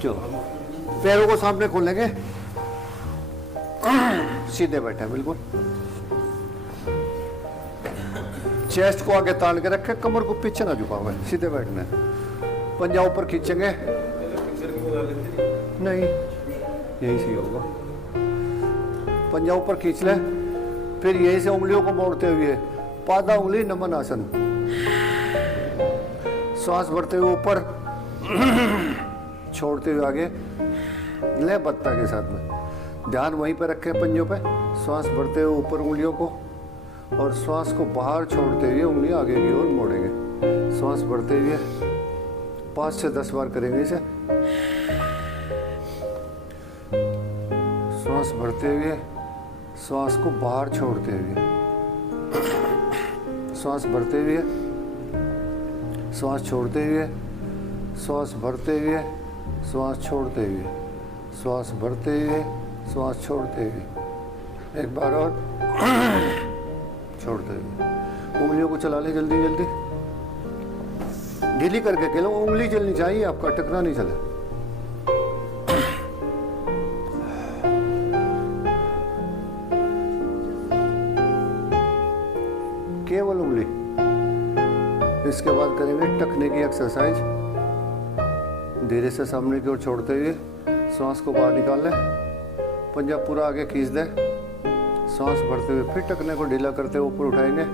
चलो पैरों को सामने खोलेंगे, सीधे बैठे बिल्कुल, चेस्ट को आगे तान के रखे, कमर को पीछे ना झुकाओगे, सीधे बैठना है। पंजा ऊपर खींचेंगे, नहीं यही सही होगा। पंजा ऊपर खींच ले, फिर यहीं से उंगलियों को मोड़ते हुए पादा उंगली नमन आसन, श्वास भरते हुए ऊपर, छोड़ते हुए आगे ले बत्ता के साथ में, ध्यान वहीं पे रखें पंजों पे, श्वास भरते हुए ऊपर उंगलियों को और श्वास को बाहर छोड़ते हुए उंगलियां आगे की ओर मोड़ेंगे। श्वास भरते हुए 5 से 10 बार करेंगे इसे। श्वास भरते हुए श्वास को बाहर छोड़ते हुए, श्वास भरते हुए श्वास छोड़ते हुए, श्वास भरते हुए श्वास छोड़ते हुए, श्वास भरते हुए श्वास छोड़ते हुए, एक बार और छोड़ते हुए। उंगलियों को चला ले जल्दी जल्दी, ढीली करके खेलो, उंगली चलनी चाहिए, आपका टकरा नहीं चले। केवल उंगली। इसके बाद करेंगे टकने की एक्सरसाइज, धीरे से सामने की ओर छोड़ते हुए श्वास को बाहर निकाल ले, पंजा पूरा आगे खींच दे, श्वास भरते हुए फिर टकने को ढीला करते हुए ऊपर उठाएंगे,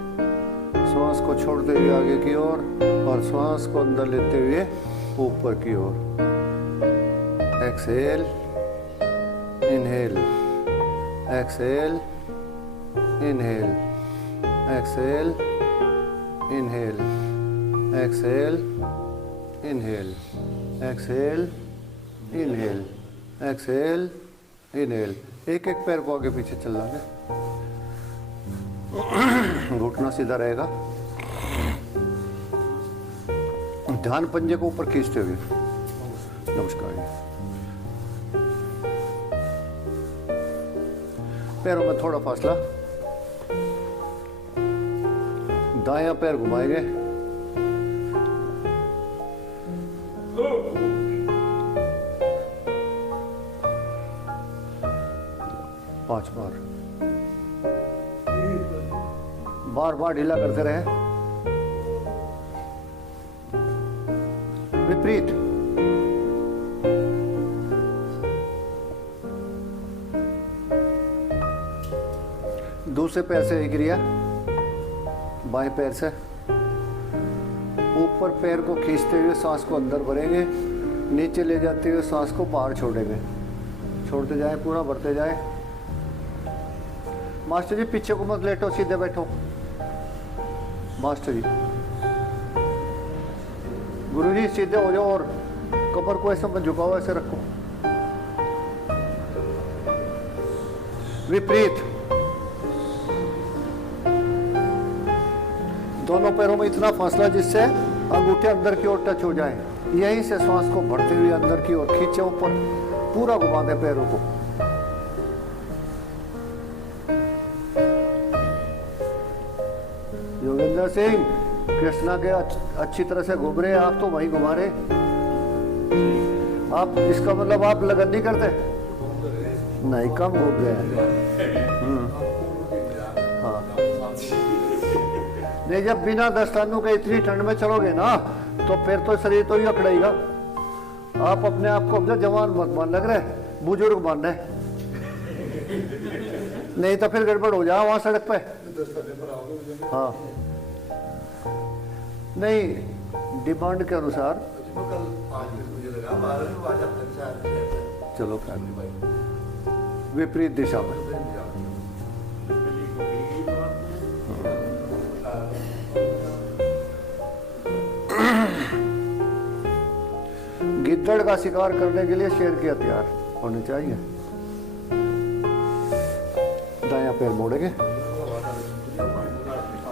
श्वास को छोड़ते हुए आगे की ओर और श्वास को अंदर लेते हुए ऊपर की ओर। Exhale, inhale, exhale, inhale, exhale, inhale, exhale, inhale, exhale, inhale, exhale, inhale. एक एक पैर को आगे पीछे चल रहा है, घुटना सीधा रहेगा, ध्यान पंजे को ऊपर खींचते हुए। नमस्कार। पैरों में थोड़ा फासला, दायां पैर घुमाएंगे, पांच बार, बार बार ढीला करते रहे। विपरीत, दूसरे पैर से ही क्रिया, बाएं पैर से ऊपर पैर को खींचते हुए सांस को अंदर भरेंगे, नीचे ले जाते हुए सांस को बाहर छोड़ेंगे, छोड़ते जाएं, पूरा भरते जाएं। मास्टर जी पीछे को मत लेटो, सीधे बैठो। मास्टर जी, गुरु जी सीधे हो जाओ और कमर को ऐसे मत झुकाओ, ऐसे रखो। विपरीत, दोनों पैरों में इतना फासला जिससे अंगूठे अंदर की ओर टच हो जाए, यहीं से श्वास को भरते हुए अंदर की ओर खींचे, ऊपर पूरा घुमा दे पैरों को। योगेंद्र सिंह, कृष्णा के अच्छी तरह से घूम रहे, आप तो वहीं घुमा रहे। आप, इसका मतलब आप लगन नहीं करते? नहीं, कम घूम रहे हैं। हाँ, नहीं, जब बिना दस्तानों के इतनी ठंड में चलोगे ना, तो फिर तो शरीर तो ही अकड़ेगा। आप अपने आप को अपने जवान मत मान लग रहे, बुजुर्ग मान रहे, नहीं तो फिर गड़बड़ हो जाए वहां सड़क पे। हाँ, नहीं, डिमांड के अनुसार चलो विपरीत दिशा में। गिद्दड़ का शिकार करने के लिए शेर के हथियार होने चाहिए। दायां पैर मोड़ेंगे।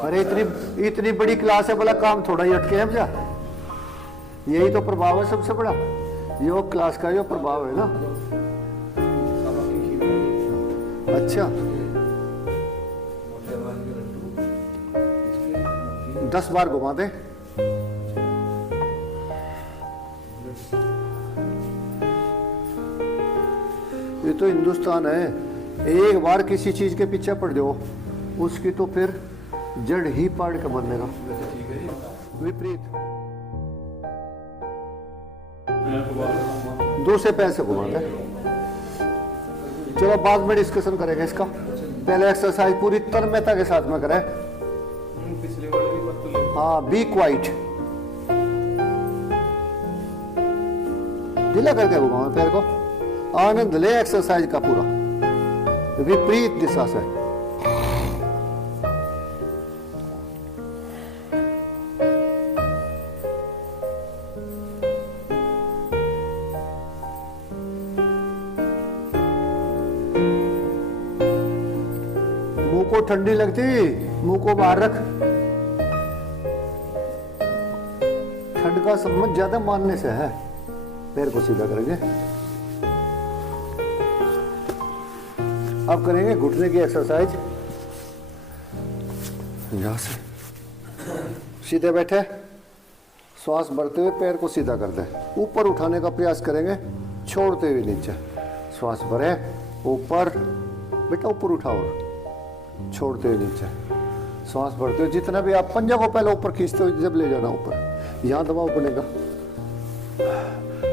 अरे इतनी बड़ी क्लास है, बोला काम थोड़ा ही अटके है भैया। यही तो प्रभाव है सबसे बड़ा, योग क्लास का जो प्रभाव है ना। अच्छा, 10 बार घुमा दे। ये तो हिंदुस्तान है। एक बार किसी चीज के पीछे पड़ जाओ उसकी तो फिर जड़ ही पाड़ के बनेगा। विपरीत दूसरे पैर से घुमाते। चलो बाद में डिस्कशन करेंगे इसका, पहले एक्सरसाइज पूरी तन्मयता के साथ में करें। हाँ, बी क्वाइट, ढीला करके घुमाओ पैर को, आनंद ले एक्सरसाइज का पूरा। विपरीत दिशा से मुंह को ठंडी लगती, मुंह को बाहर रख। ठंड का संबंध ज्यादा मानने से है। पैर को सीधा करेंगे। अब करेंगे घुटने की एक्सरसाइज। यहां से सीधे बैठे, श्वास भरते हुए पैर को सीधा कर दें, ऊपर उठाने का प्रयास करेंगे, छोड़ते हुए नीचे। श्वास भरे, ऊपर, बेटा ऊपर उठाओ, छोड़ते हुए नीचे। श्वास भरते हुए जितना भी आप पंजा को पहले ऊपर खींचते हुए जब ले जाना ऊपर, यहां दबाव बनेगा,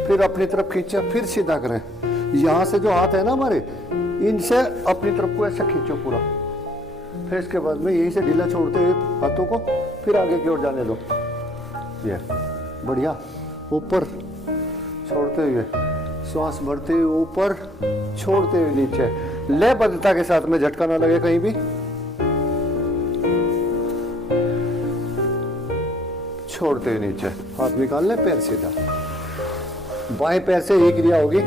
फिर अपनी तरफ खींचा, फिर सीधा करें। यहां से जो हाथ है ना हमारे, इनसे अपनी तरफ को ऐसा खींचो पूरा। फिर इसके बाद में यहीं से ढीला छोड़ते हुए हाथों को फिर आगे की ओर जाने दो। ये बढ़िया, ऊपर छोड़ते हुए, श्वास भरते हुए ऊपर, छोड़ते हुए नीचे। लयबद्धता के साथ में झटका ना लगे कहीं भी। छोड़ते हुए नीचे, हाथ निकाल ले, पैर सीधा। बाएं पैर से एक क्रिया होगी।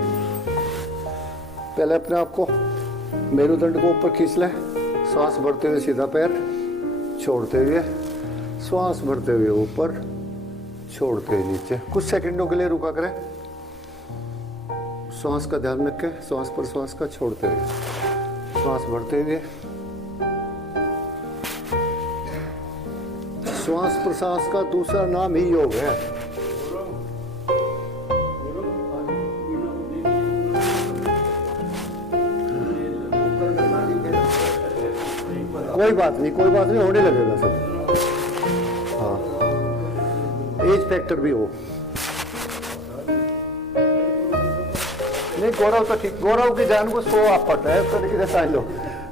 पहले अपने आप को मेरुदंड को ऊपर खींच ले, श्वास भरते हुए सीधा पैर, छोड़ते हुए, श्वास भरते हुए ऊपर, छोड़ते हुए नीचे। कुछ सेकंडों के लिए रुका करें, श्वास का ध्यान रखें, श्वास पर श्वास का छोड़ते हुए, श्वास भरते हुए, श्वास प्रश्वास का दूसरा नाम ही योग है। कोई बात नहीं, कोई बात नहीं, होने लगेगा सब। हाँ, एज फैक्टर भी हो। नहीं, गौरव तो ठीक, गौरव की जान को सो आप पता है, तो तरीके से लो।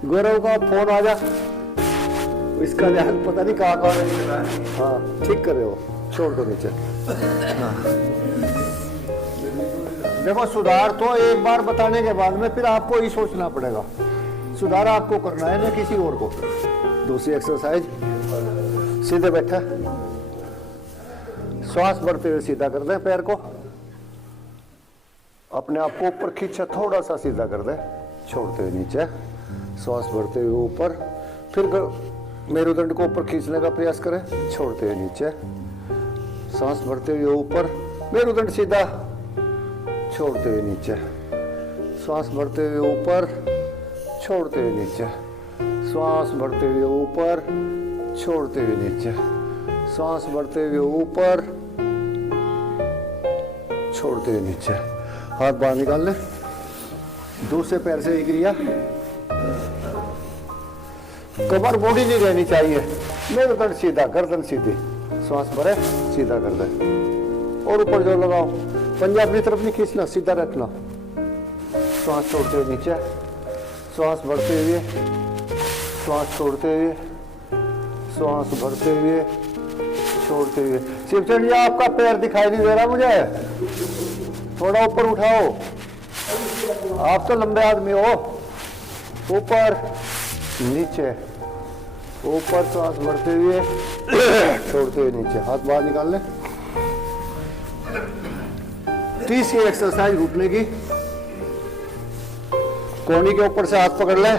गौरव का फोन आ जा, इसका ध्यान पता नहीं कहाँ है। हाँ, ठीक कर रहे हो, छोड़ दो नीचे। हाँ। देखो, सुधार तो एक बार बताने के बाद में फिर आपको ही सोचना पड़ेगा। सुधार आपको करना है, ना किसी और को। दूसरी एक्सरसाइज, सीधे बैठा, श्वास भरते हुए सीधा कर दें पैर को, अपने आप को ऊपर खींचा, थोड़ा सा सीधा कर दें, छोड़ते हुए नीचे। श्वास भरते हुए ऊपर, फिर मेरुदंड को ऊपर खींचने का प्रयास करें, छोड़ते हुए नीचे। सांस भरते हुए ऊपर, मेरुदंड सीधा, छोड़ते हुए नीचे। श्वास भरते हुए ऊपर, छोड़ते हुए नीचे। श्वास भरते हुए ऊपर, छोड़ते हुए नीचे। श्वास भरते हुए ऊपर, छोड़ते हुए नीचे। हाथ बाहर निकाल लें, दूसरे पैर से एक क्रिया। कमर बॉडी नहीं रहनी चाहिए, मेरुदंड सीधा, गर्दन सीधी। श्वास भरे, सीधा कर दे, और ऊपर जोर लगाओ। पंजा अपनी तरफ नहीं खींचना, सीधा रखना। श्वास छोड़ते हुए नीचे, श्वास भरते हुए, श्वास छोड़ते हुए, श्वास भरते हुए, छोड़ते हुए। शिवचंद जी, आपका पैर दिखाई नहीं दे रहा मुझे, थोड़ा ऊपर उठाओ। आप तो लंबे आदमी हो। ऊपर, नीचे, ऊपर, श्वास भरते हुए, छोड़ते हुए नीचे। हाथ बाहर निकाल लें। तीसरी एक्सरसाइज घुटने की। कोहनी के ऊपर से हाथ पकड़ लें,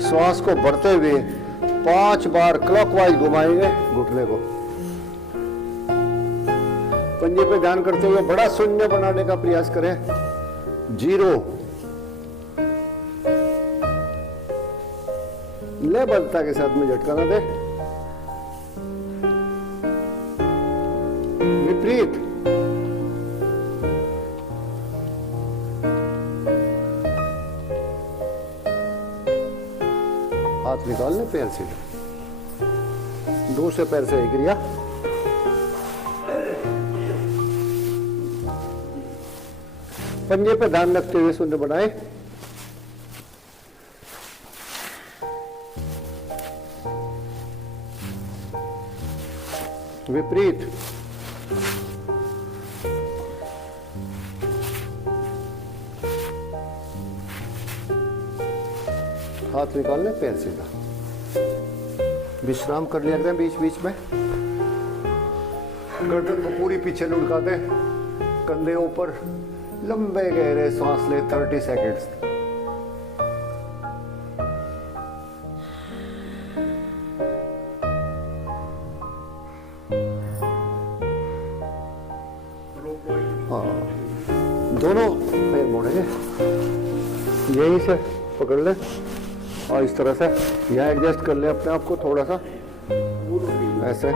श्वास को भरते हुए 5 बार क्लॉकवाइज घुमाएंगे घुटने को। पंजे पे ध्यान करते हुए बड़ा शून्य बनाने का प्रयास करें, 0। लयबद्धता के साथ में झटका ना दे। विपरीत, हाथ निकालने, पैर सीधा, दूसरे पैर से ही क्रिया। पंजे पे ध्यान रखते हुए शून्य बनाए। विपरीत, हाथ निकालने, पैर सीधा। विश्राम कर लिया करें बीच बीच में। गर्दन को पूरी पीछे लुढ़का दें, कंधे ऊपर, लंबे गहरे सांस ले 30 सेकेंड्स। हाँ, दोनों पैर मोड़ेंगे, यहीं से पकड़ ले और इस तरह से यहाँ एडजस्ट कर ले अपने आप को थोड़ा सा, ऐसे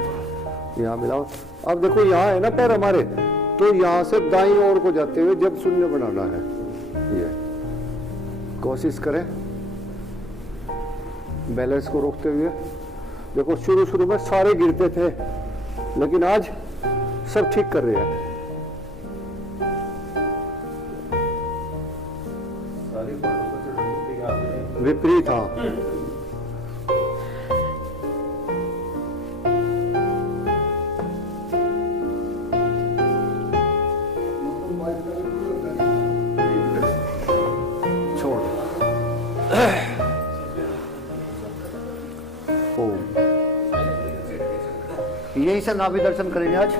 यहाँ मिलाओ। अब देखो यहाँ है ना पैर हमारे, तो यहाँ से दाईं ओर को जाते हुए जब शून्य बनाना है, ये कोशिश करें बैलेंस को रोकते हुए। देखो शुरू शुरू में सारे गिरते थे, लेकिन आज सब ठीक कर रहे हैं। विपरीत, हाँ, छोड़। ओम। यही से नाभि दर्शन करेंगे आज।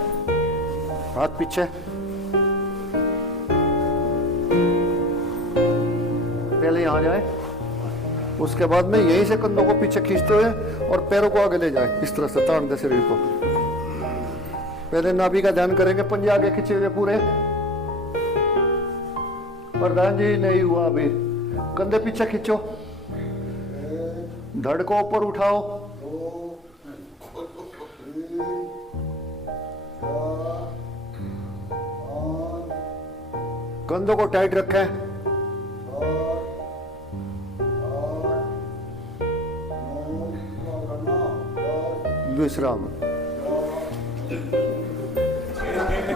हाथ पीछे, पहले यहां जाए, उसके बाद में यहीं से कंधों को पीछे खींचते हुए और पैरों को आगे ले जाए, इस तरह से तान दे शरीर को। पहले नाभि का ध्यान करेंगे, पंजे आगे खींचे हुए पूरे। प्रधान जी नहीं हुआ अभी, कंधे पीछे खींचो, धड़ को ऊपर उठाओ, कंधों को टाइट रखें। विश्राम,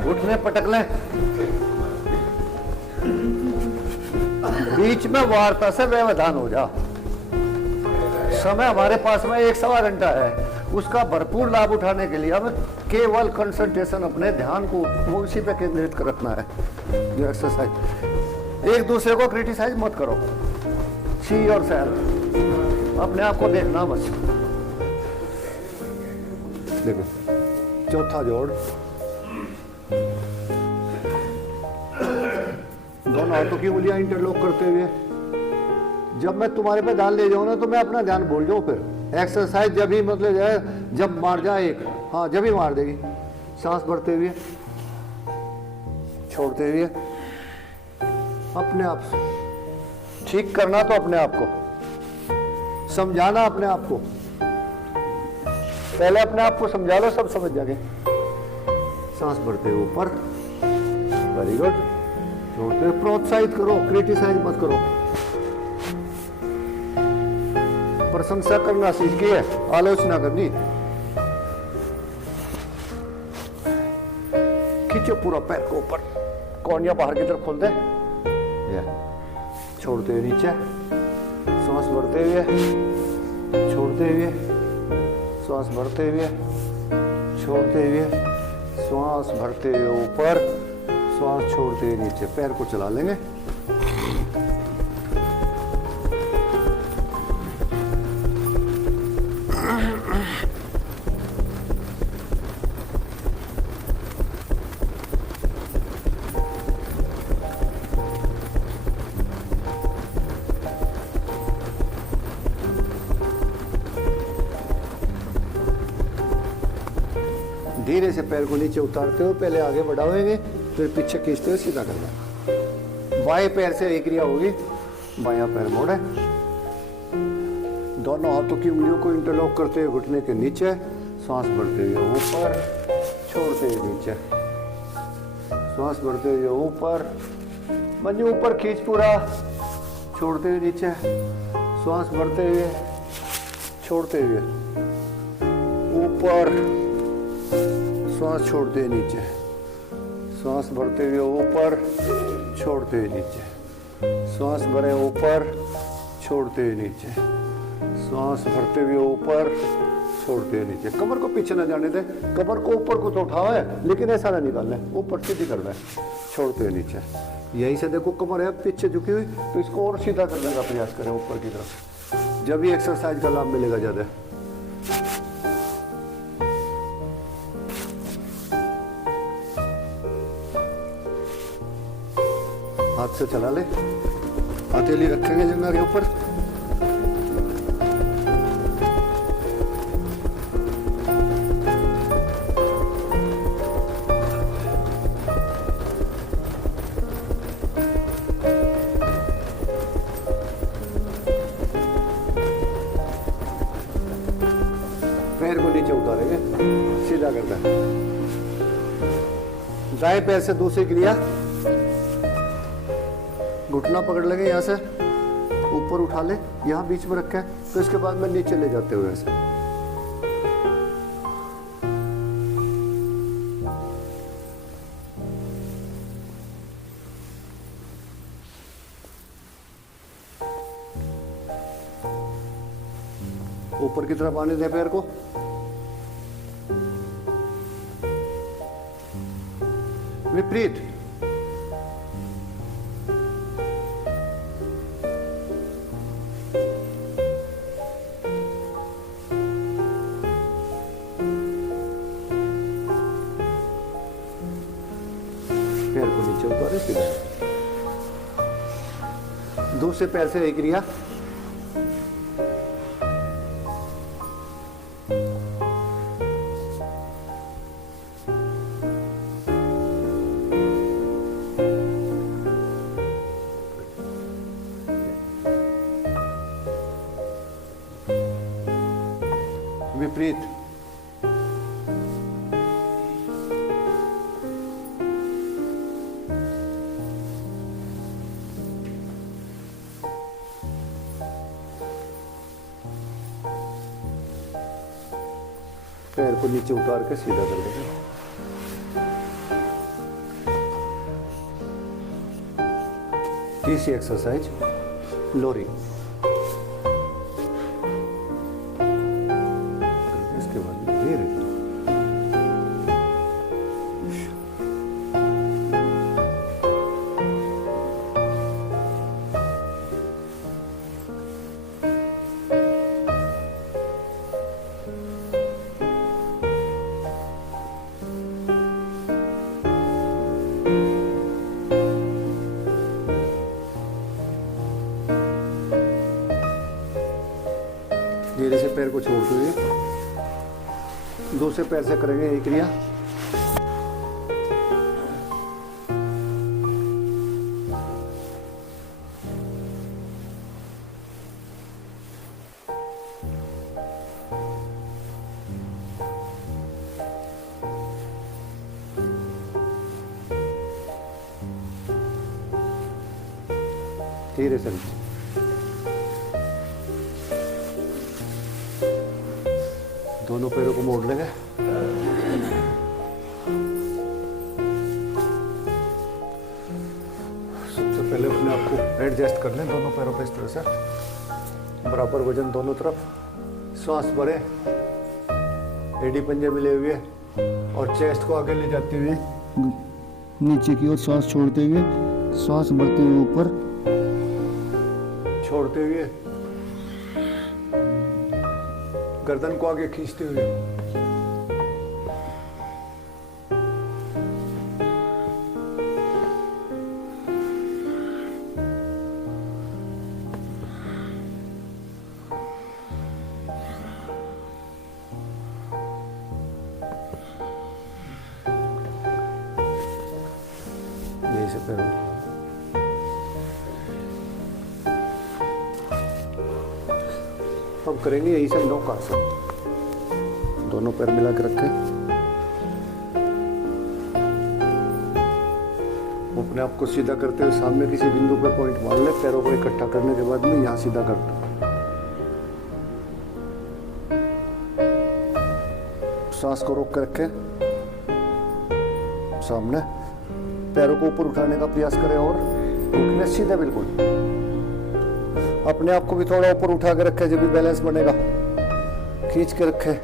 घुटने पटक लें। बीच में वार्ता से व्यवधान हो जा। समय हमारे पास में 1 सवा घंटा है, उसका भरपूर लाभ उठाने के लिए अब केवल कंसंट्रेशन, अपने ध्यान को वो उसी पे केंद्रित कर रखना है। जो एक्सरसाइज, एक दूसरे को क्रिटिसाइज मत करो, सी और सेल्फ, अपने आप को देखना बस। देखो चौथा जोड़, दोनों हाथों की उंगलियां इंटरलॉक करते हुए। जब मैं तुम्हारे पे ध्यान ले जाऊं ना, तो मैं अपना ध्यान भूल जाऊं। फिर एक्सरसाइज जब ही मतलब जाए, जब मार जाए एक, हाँ जब ही मार देगी। सांस भरते हुए, छोड़ते हुए, अपने आप ठीक करना, तो अपने आप को समझाना, अपने आप को पहले अपने आप को समझा लो, सब समझ जाएंगे। सांस भरते हुए ऊपर, वेरी गुड, छोड़ते हुए प्रोत्साहित करो, क्रिटिसाइज मत करो। प्रशंसा करना सीखी है, आलोचना करनी। खींचो पूरा पैर को ऊपर, कौनिया बाहर की तरफ खोल दे, छोड़ते हुए नीचे, सांस भरते हुए, छोड़ते हुए, सांस भरते हुए, छोड़ते हुए, श्वास भरते हुए ऊपर, श्वास छोड़ते हुए नीचे। पैर को चला लेंगे। धीरे से पैर को नीचे उतारते हुए पहले आगे बढ़ाओगे, फिर पीछे खींचते हुए सीधा करना। बाएं पैर से एक क्रिया होगी, बायां पैर मोड़े, दोनों हाथों की उंगलियों को इंटरलॉक करते हुए घुटने के नीचे, सांस भरते हुए ऊपर, छोड़ते हुए नीचे, सांस भरते हुए ऊपर, मंजू ऊपर खींच पूरा, छोड़ते हुए नीचे, श्वास भरते हुए, छोड़ते हुए ऊपर, श्वास छोड़ते हुए नीचे, श्वास भरते हुए ऊपर, छोड़ते हुए नीचे, श्वास भरे ऊपर, छोड़ते हुए नीचे, श्वास भरते हुए ऊपर, छोड़ते हुए नीचे। कमर को पीछे ना जाने दे, कमर को ऊपर को तो उठाओ है लेकिन ऐसा ना निकालना है, ऊपर सीधी करना है, छोड़ते हुए नीचे। यहीं से देखो कमर है पीछे झुकी हुई, तो इसको और सीधा करने का प्रयास करें ऊपर की तरफ, जब भी एक्सरसाइज का लाभ मिलेगा ज्यादा। हाथ से चला ले, हथेली रखेंगे जंघा के ऊपर, पैर को नीचे उतारेंगे, सीधा करना है। दाएं पैर से दूसरी क्रिया, घुटना पकड़ लेंगे, यहाँ से ऊपर उठा ले, यहाँ बीच में रखे, तो इसके बाद में नीचे ले जाते हुए ऐसे। ऊपर की तरफ आने दे पैर को, विपरीत, पैर को नीचे उतारे सीधा। दूसरे पैर से एक क्रिया, विपरीत, पैर को नीचे उतार के सीधा कर देंगे। तीसरी एक्सरसाइज लोरी, इसके बाद धीरे धीरे से पैर को छोड़ते हुए दूसरे पैर से करेंगे ये क्रिया। धीरे से दोनों पैरों को मोड़ लेंगे। सबसे पहले अपने आप को एडजस्ट कर लें दोनों पैरों पे इस तरह से, बराबर वजन दोनों तरफ, श्वास भरे, एडी पंजे मिले हुए और चेस्ट को आगे ले जाते हुए नीचे की ओर श्वास छोड़ते हुए, श्वास भरते हुए ऊपर, छोड़ते हुए गर्दन को आगे खींचते हुए, यही से पैरों अब करेंगे यही से नौकासन, दोनों पैर मिला के रखें, अपने आप को सीधा करते हुए सामने किसी बिंदु पर पॉइंट मान ले, पैरों को इकट्ठा करने के बाद में यहाँ सीधा कर दो। सांस को रोक कर रखें, सामने पैरों को ऊपर उठाने का प्रयास करें और रुकने सीधे बिल्कुल। अपने आप को भी थोड़ा ऊपर उठा के रखें, जब भी बैलेंस बनेगा। खींच के रखें,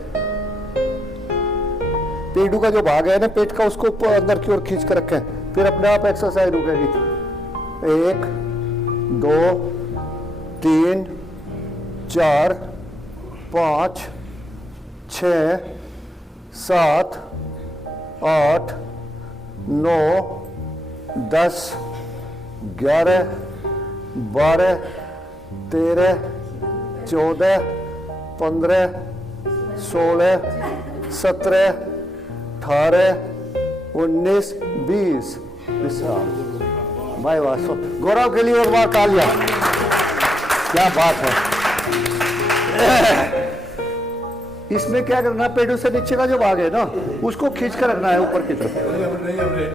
पेटू का जो भाग है ना पेट का, उसको ऊपर अंदर की ओर खींच कर रखें। फिर अपने आप एक्सरसाइज रुकेगी। 1 2 3 4 5 6 7 8 9 10 11 12 13 14 15 16 17 18 19 20। विश्राम। भाई वाह, गौरव के लिए एक बार तालियां। क्या बात है। इसमें क्या करना, पेटू से नीचे का जो भाग है ना, उसको खींच कर रखना है ऊपर की तरफ।